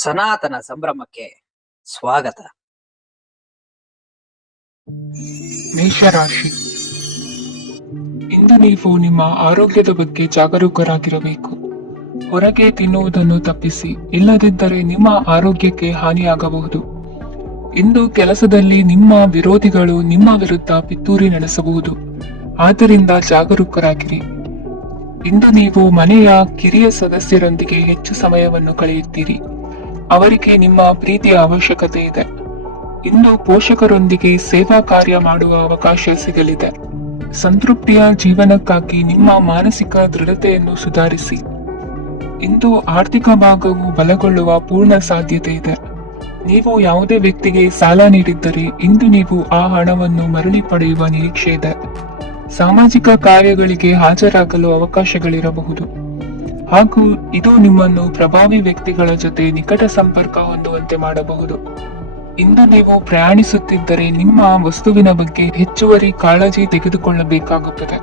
ಸನಾತನ ಸಂಭ್ರಮಕ್ಕೆ ಸ್ವಾಗತ. ಮೇಷರಾಶಿ. ಇಂದು ನೀವು ನಿಮ್ಮ ಆರೋಗ್ಯದ ಬಗ್ಗೆ ಜಾಗರೂಕರಾಗಿರಬೇಕು. ಹೊರಗೆ ತಿನ್ನುವುದನ್ನು ತಪ್ಪಿಸಿ, ಇಲ್ಲದಿದ್ದರೆ ನಿಮ್ಮ ಆರೋಗ್ಯಕ್ಕೆ ಹಾನಿಯಾಗಬಹುದು. ಇಂದು ಕೆಲಸದಲ್ಲಿ ನಿಮ್ಮ ವಿರೋಧಿಗಳು ನಿಮ್ಮ ವಿರುದ್ಧ ಪಿತೂರಿ ನಡೆಸಬಹುದು, ಆದ್ದರಿಂದ ಜಾಗರೂಕರಾಗಿರಿ. ಇಂದು ನೀವು ಮನೆಯ ಕಿರಿಯ ಸದಸ್ಯರೊಂದಿಗೆ ಹೆಚ್ಚು ಸಮಯವನ್ನು ಕಳೆಯುತ್ತೀರಿ. ಅವರಿಗೆ ನಿಮ್ಮ ಪ್ರೀತಿಯ ಅವಶ್ಯಕತೆ ಇದೆ. ಇಂದು ಪೋಷಕರೊಂದಿಗೆ ಸೇವಾ ಕಾರ್ಯ ಮಾಡುವ ಅವಕಾಶ ಸಿಗಲಿದೆ. ಸಂತೃಪ್ತಿಯ ಜೀವನಕ್ಕಾಗಿ ನಿಮ್ಮ ಮಾನಸಿಕ ದೃಢತೆಯನ್ನು ಸುಧಾರಿಸಿ. ಇಂದು ಆರ್ಥಿಕ ಭಾಗವು ಬಲಗೊಳ್ಳುವ ಪೂರ್ಣ ಸಾಧ್ಯತೆ ಇದೆ. ನೀವು ಯಾವುದೇ ವ್ಯಕ್ತಿಗೆ ಸಾಲ ನೀಡಿದ್ದರೆ ಇಂದು ನೀವು ಆ ಹಣವನ್ನು ಮರಳಿ ಪಡೆಯುವ ನಿರೀಕ್ಷೆ ಇದೆ. ಸಾಮಾಜಿಕ ಕಾರ್ಯಗಳಿಗೆ ಹಾಜರಾಗಲು ಅವಕಾಶಗಳಿರಬಹುದು ಹಾಗೂ ಇದು ನಿಮ್ಮನ್ನು ಪ್ರಭಾವಿ ವ್ಯಕ್ತಿಗಳ ಜೊತೆ ನಿಕಟ ಸಂಪರ್ಕ ಹೊಂದುವಂತೆ ಮಾಡಬಹುದು. ಇಂದು ನೀವು ಪ್ರಯಾಣಿಸುತ್ತಿದ್ದರೆ ನಿಮ್ಮ ವಸ್ತುವಿನ ಬಗ್ಗೆ ಹೆಚ್ಚುವರಿ ಕಾಳಜಿ ತೆಗೆದುಕೊಳ್ಳಬೇಕಾಗುತ್ತದೆ.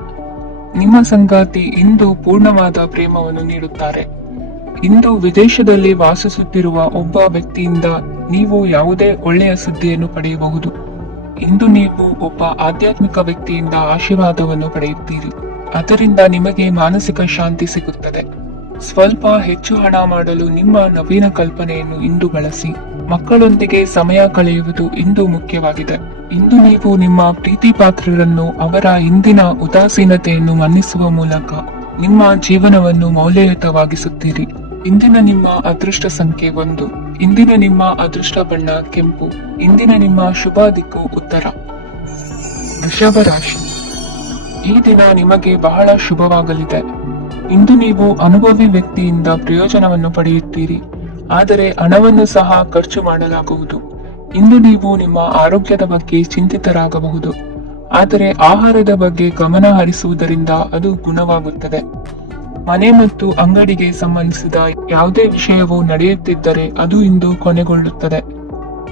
ನಿಮ್ಮ ಸಂಗಾತಿ ಇಂದು ಪೂರ್ಣವಾದ ಪ್ರೇಮವನ್ನು ನೀಡುತ್ತಾರೆ. ಇಂದು ವಿದೇಶದಲ್ಲಿ ವಾಸಿಸುತ್ತಿರುವ ಒಬ್ಬ ವ್ಯಕ್ತಿಯಿಂದ ನೀವು ಯಾವುದೇ ಒಳ್ಳೆಯ ಸುದ್ದಿಯನ್ನು ಪಡೆಯಬಹುದು. ಇಂದು ನೀವು ಒಬ್ಬ ಆಧ್ಯಾತ್ಮಿಕ ವ್ಯಕ್ತಿಯಿಂದ ಆಶೀರ್ವಾದವನ್ನು ಪಡೆಯುತ್ತೀರಿ. ಅದರಿಂದ ನಿಮಗೆ ಮಾನಸಿಕ ಶಾಂತಿ ಸಿಗುತ್ತದೆ. ಸ್ವಲ್ಪ ಹೆಚ್ಚು ಹಣ ಮಾಡಲು ನಿಮ್ಮ ನವೀನ ಕಲ್ಪನೆಯನ್ನು ಇಂದು ಬಳಸಿ. ಮಕ್ಕಳೊಂದಿಗೆ ಸಮಯ ಕಳೆಯುವುದು ಇಂದು ಮುಖ್ಯವಾಗಿದೆ. ಇಂದು ನೀವು ನಿಮ್ಮ ಪ್ರೀತಿ ಪಾತ್ರರನ್ನು ಅವರ ಇಂದಿನ ಉದಾಸೀನತೆಯನ್ನು ಮನ್ನಿಸುವ ಮೂಲಕ ನಿಮ್ಮ ಜೀವನವನ್ನು ಮೌಲ್ಯಯುತವಾಗಿಸುತ್ತೀರಿ. ಇಂದಿನ ನಿಮ್ಮ ಅದೃಷ್ಟ ಸಂಖ್ಯೆ 1. ಇಂದಿನ ನಿಮ್ಮ ಅದೃಷ್ಟ ಬಣ್ಣ ಕೆಂಪು. ಇಂದಿನ ನಿಮ್ಮ ಶುಭ ದಿಕ್ಕು ಉತ್ತರ. ವೃಷಭ ರಾಶಿ. ಈ ದಿನ ನಿಮಗೆ ಬಹಳ ಶುಭವಾಗಲಿದೆ. ಇಂದು ನೀವು ಅನುಭವಿ ವ್ಯಕ್ತಿಯಿಂದ ಪ್ರಯೋಜನವನ್ನು ಪಡೆಯುತ್ತೀರಿ, ಆದರೆ ಹಣವನ್ನು ಸಹ ಖರ್ಚು ಮಾಡಲಾಗುವುದು. ಇಂದು ನೀವು ನಿಮ್ಮ ಆರೋಗ್ಯದ ಬಗ್ಗೆ ಚಿಂತಿತರಾಗಬಹುದು, ಆದರೆ ಆಹಾರದ ಬಗ್ಗೆ ಗಮನ ಹರಿಸುವುದರಿಂದ ಅದು ಗುಣವಾಗುತ್ತದೆ. ಮನೆ ಮತ್ತು ಅಂಗಡಿಗೆ ಸಂಬಂಧಿಸಿದ ಯಾವುದೇ ವಿಷಯವು ನಡೆಯುತ್ತಿದ್ದರೆ ಅದು ಇಂದು ಕೊನೆಗೊಳ್ಳುತ್ತದೆ.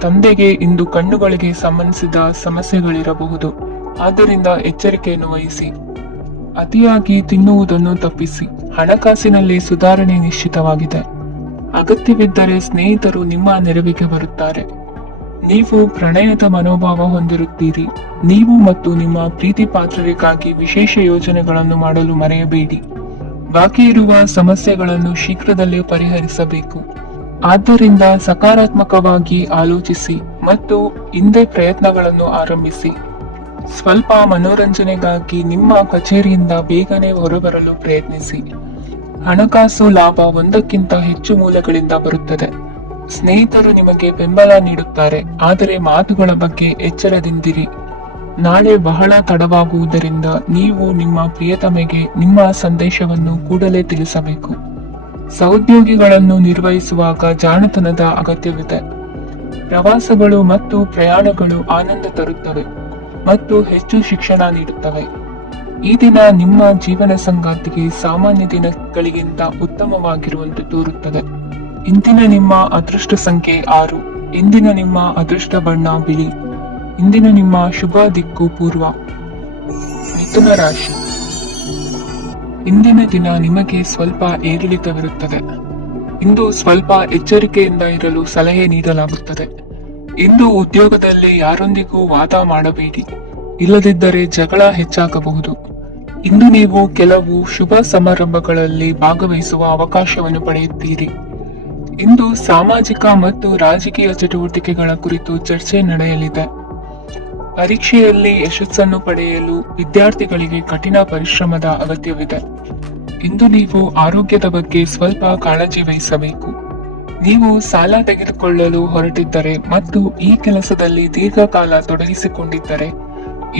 ತಂದೆಗೆ ಇಂದು ಕಣ್ಣುಗಳಿಗೆ ಸಂಬಂಧಿಸಿದ ಸಮಸ್ಯೆಗಳಿರಬಹುದು, ಆದ್ದರಿಂದ ಎಚ್ಚರಿಕೆಯನ್ನು ವಹಿಸಿ. ಅತಿಯಾಗಿ ತಿನ್ನುವುದನ್ನು ತಪ್ಪಿಸಿ. ಹಣಕಾಸಿನಲ್ಲಿ ಸುಧಾರಣೆ ನಿಶ್ಚಿತವಾಗಿದೆ. ಅಗತ್ಯವಿದ್ದರೆ ಸ್ನೇಹಿತರು ನಿಮ್ಮ ನೆರವಿಗೆ ಬರುತ್ತಾರೆ. ನೀವು ಪ್ರಣಯದ ಮನೋಭಾವ ಹೊಂದಿರುತ್ತೀರಿ. ನೀವು ಮತ್ತು ನಿಮ್ಮ ಪ್ರೀತಿ ಪಾತ್ರರಿಗಾಗಿ ವಿಶೇಷ ಯೋಜನೆಗಳನ್ನು ಮಾಡಲು ಮರೆಯಬೇಡಿ. ಬಾಕಿ ಇರುವ ಸಮಸ್ಯೆಗಳನ್ನು ಶೀಘ್ರದಲ್ಲೇ ಪರಿಹರಿಸಬೇಕು. ಆದ್ದರಿಂದ ಸಕಾರಾತ್ಮಕವಾಗಿ ಆಲೋಚಿಸಿ ಮತ್ತು ಹಿಂದೆ ಪ್ರಯತ್ನಗಳನ್ನು ಆರಂಭಿಸಿ. ಸ್ವಲ್ಪ ಮನೋರಂಜನೆಗಾಗಿ ನಿಮ್ಮ ಕಚೇರಿಯಿಂದ ಬೇಗನೆ ಹೊರಬರಲು ಪ್ರಯತ್ನಿಸಿ. ಹಣಕಾಸು ಲಾಭ ಒಂದಕ್ಕಿಂತ ಹೆಚ್ಚು ಮೂಲಗಳಿಂದ ಬರುತ್ತದೆ. ಸ್ನೇಹಿತರು ನಿಮಗೆ ಬೆಂಬಲ ನೀಡುತ್ತಾರೆ, ಆದರೆ ಮಾತುಗಳ ಬಗ್ಗೆ ಎಚ್ಚರದಿಂದಿರಿ. ನಾಳೆ ಬಹಳ ತಡವಾಗುವುದರಿಂದ ನೀವು ನಿಮ್ಮ ಪ್ರಿಯತಮೆಗೆ ನಿಮ್ಮ ಸಂದೇಶವನ್ನು ಕೂಡಲೇ ತಿಳಿಸಬೇಕು. ಸಹೋದ್ಯೋಗಿಗಳನ್ನು ನಿರ್ವಹಿಸುವಾಗ ಜಾಣತನದ ಅಗತ್ಯವಿದೆ. ಪ್ರವಾಸಗಳು ಮತ್ತು ಪ್ರಯಾಣಗಳು ಆನಂದ ತರುತ್ತವೆ ಮತ್ತು ಹೆಚ್ಚು ಶಿಕ್ಷಣ ನೀಡುತ್ತವೆ. ಈ ದಿನ ನಿಮ್ಮ ಜೀವನ ಸಂಗಾತಿಗೆ ಸಾಮಾನ್ಯ ದಿನಗಳಿಗಿಂತ ಉತ್ತಮವಾಗಿರುವಂತೆ ತೋರುತ್ತದೆ. ಇಂದಿನ ನಿಮ್ಮ ಅದೃಷ್ಟ ಸಂಖ್ಯೆ 6. ಇಂದಿನ ನಿಮ್ಮ ಅದೃಷ್ಟ ಬಣ್ಣ ಬಿಳಿ. ಇಂದಿನ ನಿಮ್ಮ ಶುಭ ದಿಕ್ಕು ಪೂರ್ವ. ಮಿಥುನ ರಾಶಿ. ಇಂದಿನ ದಿನ ನಿಮಗೆ ಸ್ವಲ್ಪ ಏರಿಳಿತವಿರುತ್ತದೆ. ಇಂದು ಸ್ವಲ್ಪ ಎಚ್ಚರಿಕೆಯಿಂದ ಇರಲು ಸಲಹೆ ನೀಡಲಾಗುತ್ತದೆ. ಇಂದು ಉದ್ಯೋಗದಲ್ಲಿ ಯಾರೊಂದಿಗೂ ವಾದ ಮಾಡಬೇಡಿ, ಇಲ್ಲದಿದ್ದರೆ ಜಗಳ ಹೆಚ್ಚಾಗಬಹುದು. ಇಂದು ನೀವು ಕೆಲವು ಶುಭ ಸಮಾರಂಭಗಳಲ್ಲಿ ಭಾಗವಹಿಸುವ ಅವಕಾಶವನ್ನು ಪಡೆಯುತ್ತೀರಿ. ಇಂದು ಸಾಮಾಜಿಕ ಮತ್ತು ರಾಜಕೀಯ ಚಟುವಟಿಕೆಗಳ ಕುರಿತು ಚರ್ಚೆ ನಡೆಯಲಿದೆ. ಪರೀಕ್ಷೆಯಲ್ಲಿ ಯಶಸ್ಸನ್ನು ಪಡೆಯಲು ವಿದ್ಯಾರ್ಥಿಗಳಿಗೆ ಕಠಿಣ ಪರಿಶ್ರಮದ ಅಗತ್ಯವಿದೆ. ಇಂದು ನೀವು ಆರೋಗ್ಯದ ಬಗ್ಗೆ ಸ್ವಲ್ಪ ಕಾಳಜಿ ವಹಿಸಬೇಕು. ನೀವು ಸಾಲ ತೆಗೆದುಕೊಳ್ಳಲು ಹೊರಟಿದ್ದರೆ ಮತ್ತು ಈ ಕೆಲಸದಲ್ಲಿ ದೀರ್ಘಕಾಲ ತೊಡಗಿಸಿಕೊಂಡಿದ್ದರೆ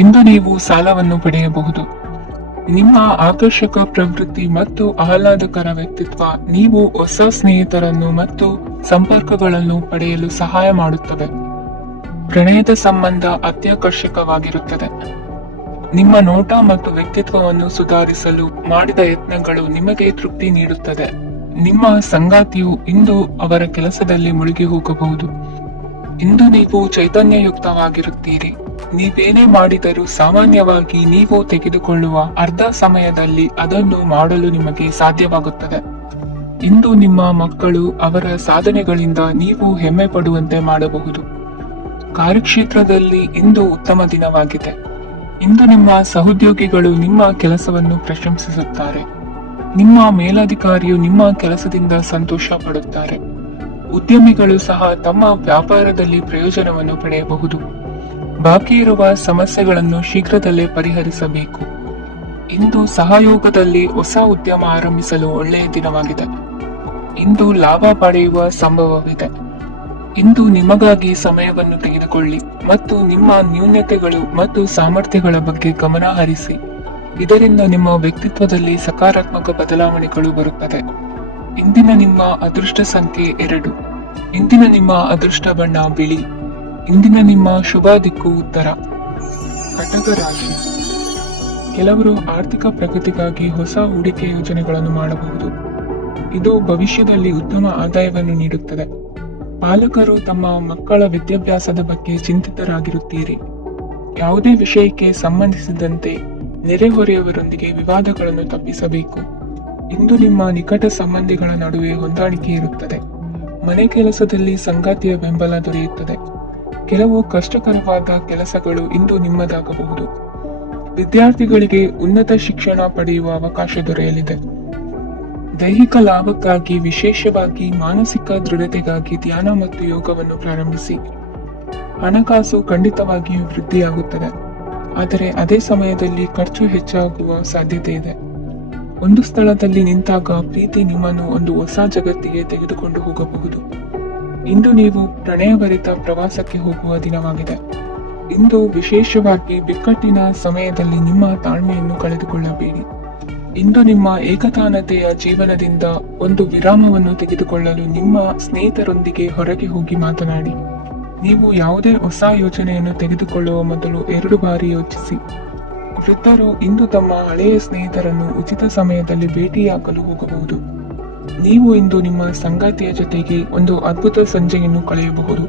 ಇಂದು ನೀವು ಸಾಲವನ್ನು ಪಡೆಯಬಹುದು. ನಿಮ್ಮ ಆಕರ್ಷಕ ಪ್ರವೃತ್ತಿ ಮತ್ತು ಆಹ್ಲಾದಕರ ವ್ಯಕ್ತಿತ್ವ ನೀವು ಹೊಸ ಸ್ನೇಹಿತರನ್ನು ಮತ್ತು ಸಂಪರ್ಕಗಳನ್ನು ಪಡೆಯಲು ಸಹಾಯ ಮಾಡುತ್ತವೆ. ಪ್ರಣಯದ ಸಂಬಂಧ ಅತ್ಯಾಕರ್ಷಕವಾಗಿರುತ್ತದೆ. ನಿಮ್ಮ ನೋಟ ಮತ್ತು ವ್ಯಕ್ತಿತ್ವವನ್ನು ಸುಧಾರಿಸಲು ಮಾಡಿದ ಯತ್ನಗಳು ನಿಮಗೆ ತೃಪ್ತಿ ನೀಡುತ್ತದೆ. ನಿಮ್ಮ ಸಂಗಾತಿಯು ಇಂದು ಅವರ ಕೆಲಸದಲ್ಲಿ ಮುಳುಗಿ ಹೋಗಬಹುದು. ಇಂದು ನೀವು ಚೈತನ್ಯಯುಕ್ತವಾಗಿರುತ್ತೀರಿ. ನೀವೇನೇ ಮಾಡಿದರೂ ಸಾಮಾನ್ಯವಾಗಿ ನೀವು ತೆಗೆದುಕೊಳ್ಳುವ ಅರ್ಧ ಸಮಯದಲ್ಲಿ ಅದನ್ನು ಮಾಡಲು ನಿಮಗೆ ಸಾಧ್ಯವಾಗುತ್ತದೆ. ಇಂದು ನಿಮ್ಮ ಮಕ್ಕಳು ಅವರ ಸಾಧನೆಗಳಿಂದ ನೀವು ಹೆಮ್ಮೆ ಪಡುವಂತೆ ಮಾಡಬಹುದು. ಕಾರ್ಯಕ್ಷೇತ್ರದಲ್ಲಿ ಇಂದು ಉತ್ತಮ ದಿನವಾಗಿದೆ. ಇಂದು ನಿಮ್ಮ ಸಹೋದ್ಯೋಗಿಗಳು ನಿಮ್ಮ ಕೆಲಸವನ್ನು ಪ್ರಶಂಸಿಸುತ್ತಾರೆ. ನಿಮ್ಮ ಮೇಲಧಿಕಾರಿಯು ನಿಮ್ಮ ಕೆಲಸದಿಂದ ಸಂತೋಷ ಪಡುತ್ತಾರೆ. ಉದ್ಯಮಿಗಳು ಸಹ ತಮ್ಮ ವ್ಯಾಪಾರದಲ್ಲಿ ಪ್ರಯೋಜನವನ್ನು ಪಡೆಯಬಹುದು. ಬಾಕಿ ಇರುವ ಸಮಸ್ಯೆಗಳನ್ನು ಶೀಘ್ರದಲ್ಲೇ ಪರಿಹರಿಸಬೇಕು. ಇಂದು ಸಹಯೋಗದಲ್ಲಿ ಹೊಸ ಉದ್ಯಮ ಆರಂಭಿಸಲು ಒಳ್ಳೆಯ ದಿನವಾಗಿದೆ. ಇಂದು ಲಾಭ ಪಡೆಯುವ ಸಂಭವವಿದೆ. ಇಂದು ನಿಮಗಾಗಿ ಸಮಯವನ್ನು ತೆಗೆದುಕೊಳ್ಳಿ ಮತ್ತು ನಿಮ್ಮ ನ್ಯೂನತೆಗಳು ಮತ್ತು ಸಾಮರ್ಥ್ಯಗಳ ಬಗ್ಗೆ ಗಮನ ಹರಿಸಿ. ಇದರಿಂದ ನಿಮ್ಮ ವ್ಯಕ್ತಿತ್ವದಲ್ಲಿ ಸಕಾರಾತ್ಮಕ ಬದಲಾವಣೆಗಳು ಬರುತ್ತದೆ. ಇಂದಿನ ನಿಮ್ಮ ಅದೃಷ್ಟ ಸಂಖ್ಯೆ 2. ಇಂದಿನ ನಿಮ್ಮ ಅದೃಷ್ಟ ಬಣ್ಣ ಬಿಳಿ. ಇಂದಿನ ನಿಮ್ಮ ಶುಭ ದಿಕ್ಕು ಉತ್ತರ. ಕಟಕ ರಾಶಿ. ಕೆಲವರು ಆರ್ಥಿಕ ಪ್ರಗತಿಗಾಗಿ ಹೊಸ ಹೂಡಿಕೆ ಯೋಜನೆಗಳನ್ನು ಮಾಡಬಹುದು. ಇದು ಭವಿಷ್ಯದಲ್ಲಿ ಉತ್ತಮ ಆದಾಯವನ್ನು ನೀಡುತ್ತದೆ. ಪಾಲಕರು ತಮ್ಮ ಮಕ್ಕಳ ವಿದ್ಯಾಭ್ಯಾಸದ ಬಗ್ಗೆ ಚಿಂತಿತರಾಗಿರುತ್ತೀರಿ. ಯಾವುದೇ ವಿಷಯಕ್ಕೆ ಸಂಬಂಧಿಸಿದಂತೆ ನೆರೆಹೊರೆಯವರೊಂದಿಗೆ ವಿವಾದಗಳನ್ನು ತಪ್ಪಿಸಬೇಕು. ಇಂದು ನಿಮ್ಮ ನಿಕಟ ಸಂಬಂಧಿಗಳ ನಡುವೆ ಹೊಂದಾಣಿಕೆ ಇರುತ್ತದೆ. ಮನೆ ಕೆಲಸದಲ್ಲಿ ಸಂಗಾತಿಯ ಬೆಂಬಲ ದೊರೆಯುತ್ತದೆ. ಕೆಲವು ಕಷ್ಟಕರವಾದ ಕೆಲಸಗಳು ಇಂದು ನಿಮ್ಮದಾಗಬಹುದು. ವಿದ್ಯಾರ್ಥಿಗಳಿಗೆ ಉನ್ನತ ಶಿಕ್ಷಣ ಪಡೆಯುವ ಅವಕಾಶ ದೊರೆಯಲಿದೆ. ದೈಹಿಕ ಲಾಭಕ್ಕಾಗಿ, ವಿಶೇಷವಾಗಿ ಮಾನಸಿಕ ದೃಢತೆಗಾಗಿ ಧ್ಯಾನ ಮತ್ತು ಯೋಗವನ್ನು ಪ್ರಾರಂಭಿಸಿ. ಹಣಕಾಸು ಖಂಡಿತವಾಗಿಯೂ ವೃದ್ಧಿಯಾಗುತ್ತದೆ, ಆದರೆ ಅದೇ ಸಮಯದಲ್ಲಿ ಖರ್ಚು ಹೆಚ್ಚಾಗುವ ಸಾಧ್ಯತೆ ಇದೆ. ಒಂದು ಸ್ಥಳದಲ್ಲಿ ನಿಂತಾಗ ಪ್ರೀತಿ ನಿಮ್ಮನ್ನು ಒಂದು ಹೊಸ ಜಗತ್ತಿಗೆ ತೆಗೆದುಕೊಂಡು ಹೋಗಬಹುದು. ಇಂದು ನೀವು ಪ್ರಣಯಭರಿತ ಪ್ರವಾಸಕ್ಕೆ ಹೋಗುವ ದಿನವಾಗಿದೆ. ಇಂದು ವಿಶೇಷವಾಗಿ ಬಿಕ್ಕಟ್ಟಿನ ಸಮಯದಲ್ಲಿ ನಿಮ್ಮ ತಾಳ್ಮೆಯನ್ನು ಕಳೆದುಕೊಳ್ಳಬೇಡಿ. ಇಂದು ನಿಮ್ಮ ಏಕತಾನತೆಯ ಜೀವನದಿಂದ ಒಂದು ವಿರಾಮವನ್ನು ತೆಗೆದುಕೊಳ್ಳಲು ನಿಮ್ಮ ಸ್ನೇಹಿತರೊಂದಿಗೆ ಹೊರಗೆ ಹೋಗಿ ಮಾತನಾಡಿ. ನೀವು ಯಾವುದೇ ಹೊಸ ಯೋಜನೆಯನ್ನು ತೆಗೆದುಕೊಳ್ಳುವ ಮೊದಲು 2 ಬಾರಿ ಯೋಚಿಸಿ. ವೃದ್ಧರು ಇಂದು ತಮ್ಮ ಹಳೆಯ ಸ್ನೇಹಿತರನ್ನು ಉಚಿತ ಸಮಯದಲ್ಲಿ ಭೇಟಿಯಾಗಲು ಹೋಗಬಹುದು. ನೀವು ಇಂದು ನಿಮ್ಮ ಸಂಗಾತಿಯ ಜೊತೆಗೆ ಒಂದು ಅದ್ಭುತ ಸಂಜೆಯನ್ನು ಕಳೆಯಬಹುದು.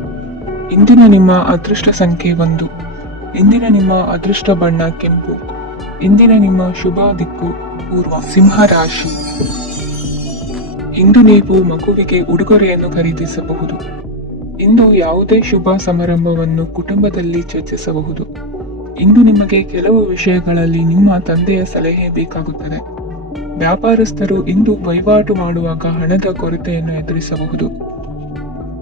ಇಂದಿನ ನಿಮ್ಮ ಅದೃಷ್ಟ ಸಂಖ್ಯೆ 1. ಇಂದಿನ ನಿಮ್ಮ ಅದೃಷ್ಟ ಬಣ್ಣ ಕೆಂಪು. ಇಂದಿನ ನಿಮ್ಮ ಶುಭ ದಿಕ್ಕು ಪೂರ್ವ. ಸಿಂಹ ರಾಶಿ. ಇಂದು ನೀವು ಮಗುವಿಗೆ ಉಡುಗೊರೆಯನ್ನು ಖರೀದಿಸಬಹುದು. ಇಂದು ಯಾವುದೇ ಶುಭ ಸಮಾರಂಭವನ್ನು ಕುಟುಂಬದಲ್ಲಿ ಚರ್ಚಿಸಬಹುದು. ಇಂದು ನಿಮಗೆ ಕೆಲವು ವಿಷಯಗಳಲ್ಲಿ ನಿಮ್ಮ ತಂದೆಯ ಸಲಹೆ ಬೇಕಾಗುತ್ತದೆ. ವ್ಯಾಪಾರಸ್ಥರು ಇಂದು ವಹಿವಾಟು ಮಾಡುವಾಗ ಹಣದ ಕೊರತೆಯನ್ನು ಎದುರಿಸಬಹುದು.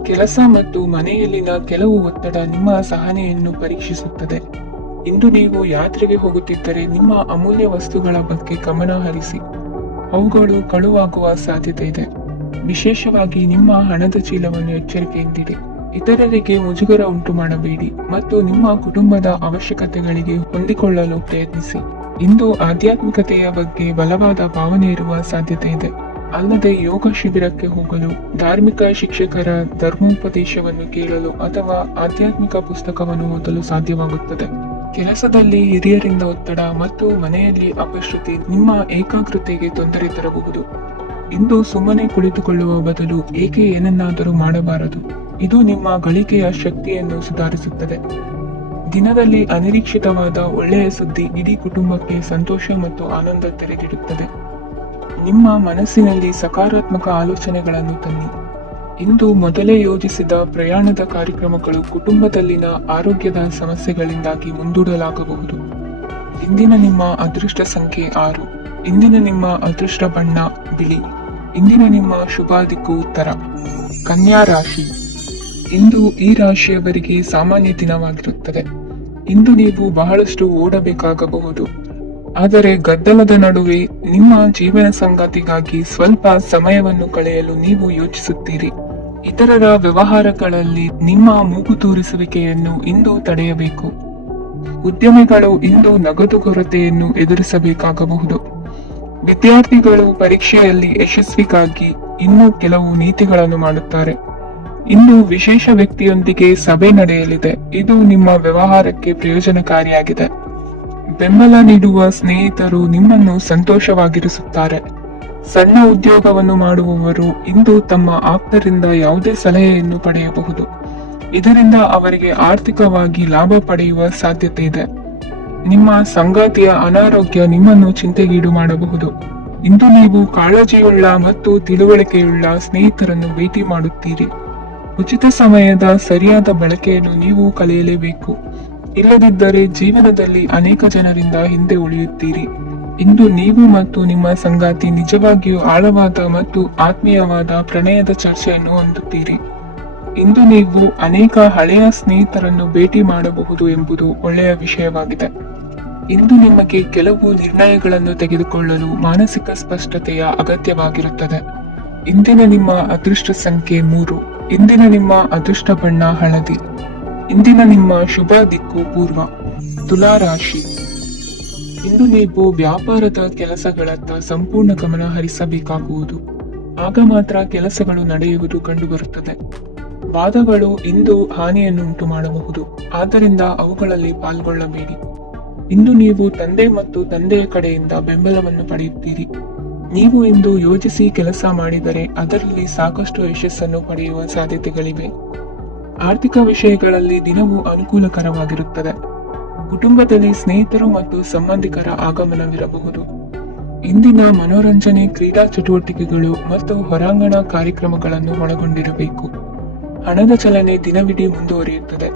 ಕೆಲಸ ಮತ್ತು ಮನೆಯಲ್ಲಿನ ಕೆಲವು ಒತ್ತಡ ನಿಮ್ಮ ಸಹನೆಯನ್ನು ಪರೀಕ್ಷಿಸುತ್ತದೆ. ಇಂದು ನೀವು ಯಾತ್ರೆಗೆ ಹೋಗುತ್ತಿದ್ದರೆ ನಿಮ್ಮ ಅಮೂಲ್ಯ ವಸ್ತುಗಳ ಬಗ್ಗೆ ಗಮನ ಹರಿಸಿ. ಅವುಗಳು ಕಳುವಾಗುವ ಸಾಧ್ಯತೆ ಇದೆ. ವಿಶೇಷವಾಗಿ ನಿಮ್ಮ ಹಣದ ಚೀಲವನ್ನು ಎಚ್ಚರಿಕೆಯಿಂದಿಡಿ. ಇತರರಿಗೆ ಮುಜುಗರ ಉಂಟು ಮಾಡಬೇಡಿ ಮತ್ತು ನಿಮ್ಮ ಕುಟುಂಬದ ಅವಶ್ಯಕತೆಗಳಿಗೆ ಹೊಂದಿಕೊಳ್ಳಲು ಪ್ರಯತ್ನಿಸಿ. ಇಂದು ಆಧ್ಯಾತ್ಮಿಕತೆಯ ಬಗ್ಗೆ ಬಲವಾದ ಭಾವನೆ ಇರುವ ಸಾಧ್ಯತೆ ಇದೆ. ಅಲ್ಲದೆ ಯೋಗ ಶಿಬಿರಕ್ಕೆ ಹೋಗಲು, ಧಾರ್ಮಿಕ ಶಿಕ್ಷಕರ ಧರ್ಮೋಪದೇಶವನ್ನು ಕೇಳಲು ಅಥವಾ ಆಧ್ಯಾತ್ಮಿಕ ಪುಸ್ತಕವನ್ನು ಓದಲು ಸಾಧ್ಯವಾಗುತ್ತದೆ. ಕೆಲಸದಲ್ಲಿ ಹಿರಿಯರಿಂದ ಒತ್ತಡ ಮತ್ತು ಮನೆಯಲ್ಲಿ ಅಪಶ್ರುತಿ ನಿಮ್ಮ ಏಕಾಗ್ರತೆಗೆ ತೊಂದರೆ ತರಬಹುದು. ಇಂದು ಸುಮ್ಮನೆ ಕುಳಿತುಕೊಳ್ಳುವ ಬದಲು ಏಕೆ ಏನನ್ನಾದರೂ ಮಾಡಬಾರದು. ಇದು ನಿಮ್ಮ ಗಳಿಕೆಯ ಶಕ್ತಿಯನ್ನು ಸುಧಾರಿಸುತ್ತದೆ. ದಿನದಲ್ಲಿ ಅನಿರೀಕ್ಷಿತವಾದ ಒಳ್ಳೆಯ ಸುದ್ದಿ ಇಡೀ ಕುಟುಂಬಕ್ಕೆ ಸಂತೋಷ ಮತ್ತು ಆನಂದ ತೆರೆದಿಡುತ್ತದೆ. ನಿಮ್ಮ ಮನಸ್ಸಿನಲ್ಲಿ ಸಕಾರಾತ್ಮಕ ಆಲೋಚನೆಗಳನ್ನು ತನ್ನಿ. ಇಂದು ಮೊದಲೇ ಯೋಜಿಸಿದ ಪ್ರಯಾಣದ ಕಾರ್ಯಕ್ರಮಗಳು ಕುಟುಂಬದಲ್ಲಿನ ಆರೋಗ್ಯದ ಸಮಸ್ಯೆಗಳಿಂದಾಗಿ ಮುಂದೂಡಲಾಗಬಹುದು. ಇಂದಿನ ನಿಮ್ಮ ಅದೃಷ್ಟ ಸಂಖ್ಯೆ 6. ಇಂದಿನ ನಿಮ್ಮ ಅದೃಷ್ಟ ಬಣ್ಣ ಬಿಳಿ. ಇಂದಿನ ನಿಮ್ಮ ಶುಭ ದಿಕ್ಕು ಉತ್ತರ. ಕನ್ಯಾ ರಾಶಿ. ಇಂದು ಈ ರಾಶಿಯವರಿಗೆ ಸಾಮಾನ್ಯ ದಿನವಾಗಿರುತ್ತದೆ. ಇಂದು ನೀವು ಬಹಳಷ್ಟು ಓಡಬೇಕಾಗಬಹುದು, ಆದರೆ ಗದ್ದಲದ ನಡುವೆ ನಿಮ್ಮ ಜೀವನ ಸಂಗಾತಿಗಾಗಿ ಸ್ವಲ್ಪ ಸಮಯವನ್ನು ಕಳೆಯಲು ನೀವು ಯೋಚಿಸುತ್ತೀರಿ. ಇತರರ ವ್ಯವಹಾರಗಳಲ್ಲಿ ನಿಮ್ಮ ಮೂಗು ತೂರಿಸುವಿಕೆಯನ್ನು ಇಂದು ತಡೆಯಬೇಕು. ಉದ್ಯಮಿಗಳು ಇಂದು ನಗದು ಕೊರತೆಯನ್ನು ಎದುರಿಸಬೇಕಾಗಬಹುದು. ವಿದ್ಯಾರ್ಥಿಗಳು ಪರೀಕ್ಷೆಯಲ್ಲಿ ಯಶಸ್ವಿಗಾಗಿ ಇನ್ನೂ ಕೆಲವು ನೀತಿಗಳನ್ನು ಮಾಡುತ್ತಾರೆ. ಇಂದು ವಿಶೇಷ ವ್ಯಕ್ತಿಯೊಂದಿಗೆ ಸಭೆ ನಡೆಯಲಿದೆ. ಇದು ನಿಮ್ಮ ವ್ಯವಹಾರಕ್ಕೆ ಪ್ರಯೋಜನಕಾರಿಯಾಗಿದೆ. ಬೆಂಬಲ ನೀಡುವ ಸ್ನೇಹಿತರು ನಿಮ್ಮನ್ನು ಸಂತೋಷವಾಗಿರಿಸುತ್ತಾರೆ. ಸಣ್ಣ ಉದ್ಯೋಗವನ್ನು ಮಾಡುವವರು ಇಂದು ತಮ್ಮ ಆಪ್ತರಿಂದ ಯಾವುದೇ ಸಲಹೆಯನ್ನು ಪಡೆಯಬಹುದು. ಇದರಿಂದ ಅವರಿಗೆ ಆರ್ಥಿಕವಾಗಿ ಲಾಭ ಪಡೆಯುವ ಸಾಧ್ಯತೆ ಇದೆ. ನಿಮ್ಮ ಸಂಗಾತಿಯ ಅನಾರೋಗ್ಯ ನಿಮ್ಮನ್ನು ಚಿಂತೆಗೀಡು ಮಾಡಬಹುದು. ಇಂದು ನೀವು ಕಾಳಜಿಯುಳ್ಳ ಮತ್ತು ತಿಳುವಳಿಕೆಯುಳ್ಳ ಸ್ನೇಹಿತರನ್ನು ಭೇಟಿ ಮಾಡುತ್ತೀರಿ. ಉಚಿತ ಸಮಯದ ಸರಿಯಾದ ಬಳಕೆಯನ್ನು ನೀವು ಕಲಿಯಲೇಬೇಕು. ಇಲ್ಲದಿದ್ದರೆ ಜೀವನದಲ್ಲಿ ಅನೇಕ ಜನರಿಂದ ಹಿಂದೆ ಉಳಿಯುತ್ತೀರಿ. ಇಂದು ನೀವು ಮತ್ತು ನಿಮ್ಮ ಸಂಗಾತಿ ನಿಜವಾಗಿಯೂ ಆಳವಾದ ಮತ್ತು ಆತ್ಮೀಯವಾದ ಪ್ರಣಯದ ಚರ್ಚೆಯನ್ನು ಹೊಂದುತ್ತೀರಿ. ಇಂದು ನೀವು ಅನೇಕ ಹಳೆಯ ಸ್ನೇಹಿತರನ್ನು ಭೇಟಿ ಮಾಡಬಹುದು ಎಂಬುದು ಒಳ್ಳೆಯ ವಿಷಯವಾಗಿದೆ. ಇಂದು ನಿಮಗೆ ಕೆಲವು ನಿರ್ಣಯಗಳನ್ನು ತೆಗೆದುಕೊಳ್ಳಲು ಮಾನಸಿಕ ಸ್ಪಷ್ಟತೆಯ ಅಗತ್ಯವಾಗಿರುತ್ತದೆ. ಇಂದಿನ ನಿಮ್ಮ ಅದೃಷ್ಟ ಸಂಖ್ಯೆ 3. ಇಂದಿನ ನಿಮ್ಮ ಅದೃಷ್ಟ ಬಣ್ಣ ಹಳದಿ. ಇಂದಿನ ನಿಮ್ಮ ಶುಭ ದಿಕ್ಕು ಪೂರ್ವ. ತುಲಾ ರಾಶಿ. ಇಂದು ನೀವು ವ್ಯಾಪಾರದ ಕೆಲಸಗಳತ್ತ ಸಂಪೂರ್ಣ ಗಮನ ಹರಿಸಬೇಕಾಗುವುದು. ಆಗ ಮಾತ್ರ ಕೆಲಸಗಳು ನಡೆಯುವುದು ಕಂಡುಬರುತ್ತದೆ. ವಾದಗಳು ಇಂದು ಹಾನಿಯನ್ನುಂಟು ಮಾಡಬಹುದು, ಆದ್ದರಿಂದ ಅವುಗಳಲ್ಲಿ ಪಾಲ್ಗೊಳ್ಳಬೇಡಿ. ಇಂದು ನೀವು ತಂದೆ ಮತ್ತು ತಂದೆಯ ಕಡೆಯಿಂದ ಬೆಂಬಲವನ್ನು ಪಡೆಯುತ್ತೀರಿ. ನೀವು ಇಂದು ಯೋಜಿಸಿ ಕೆಲಸ ಮಾಡಿದರೆ ಅದರಲ್ಲಿ ಸಾಕಷ್ಟು ಯಶಸ್ಸನ್ನು ಪಡೆಯುವ ಸಾಧ್ಯತೆಗಳಿವೆ. ಆರ್ಥಿಕ ವಿಷಯಗಳಲ್ಲಿ ದಿನವೂ ಅನುಕೂಲಕರವಾಗಿರುತ್ತದೆ. ಕುಟುಂಬದಲ್ಲಿ ಸ್ನೇಹಿತರು ಮತ್ತು ಸಂಬಂಧಿಕರ ಆಗಮನವಿರಬಹುದು. ಇಂದಿನ ಮನೋರಂಜನೆ ಕ್ರೀಡಾ ಚಟುವಟಿಕೆಗಳು ಮತ್ತು ಹೊರಾಂಗಣ ಕಾರ್ಯಕ್ರಮಗಳನ್ನು ಒಳಗೊಂಡಿರಬೇಕು. ಹಣದ ಚಲನೆ ದಿನವಿಡೀ ಮುಂದುವರಿಯುತ್ತದೆ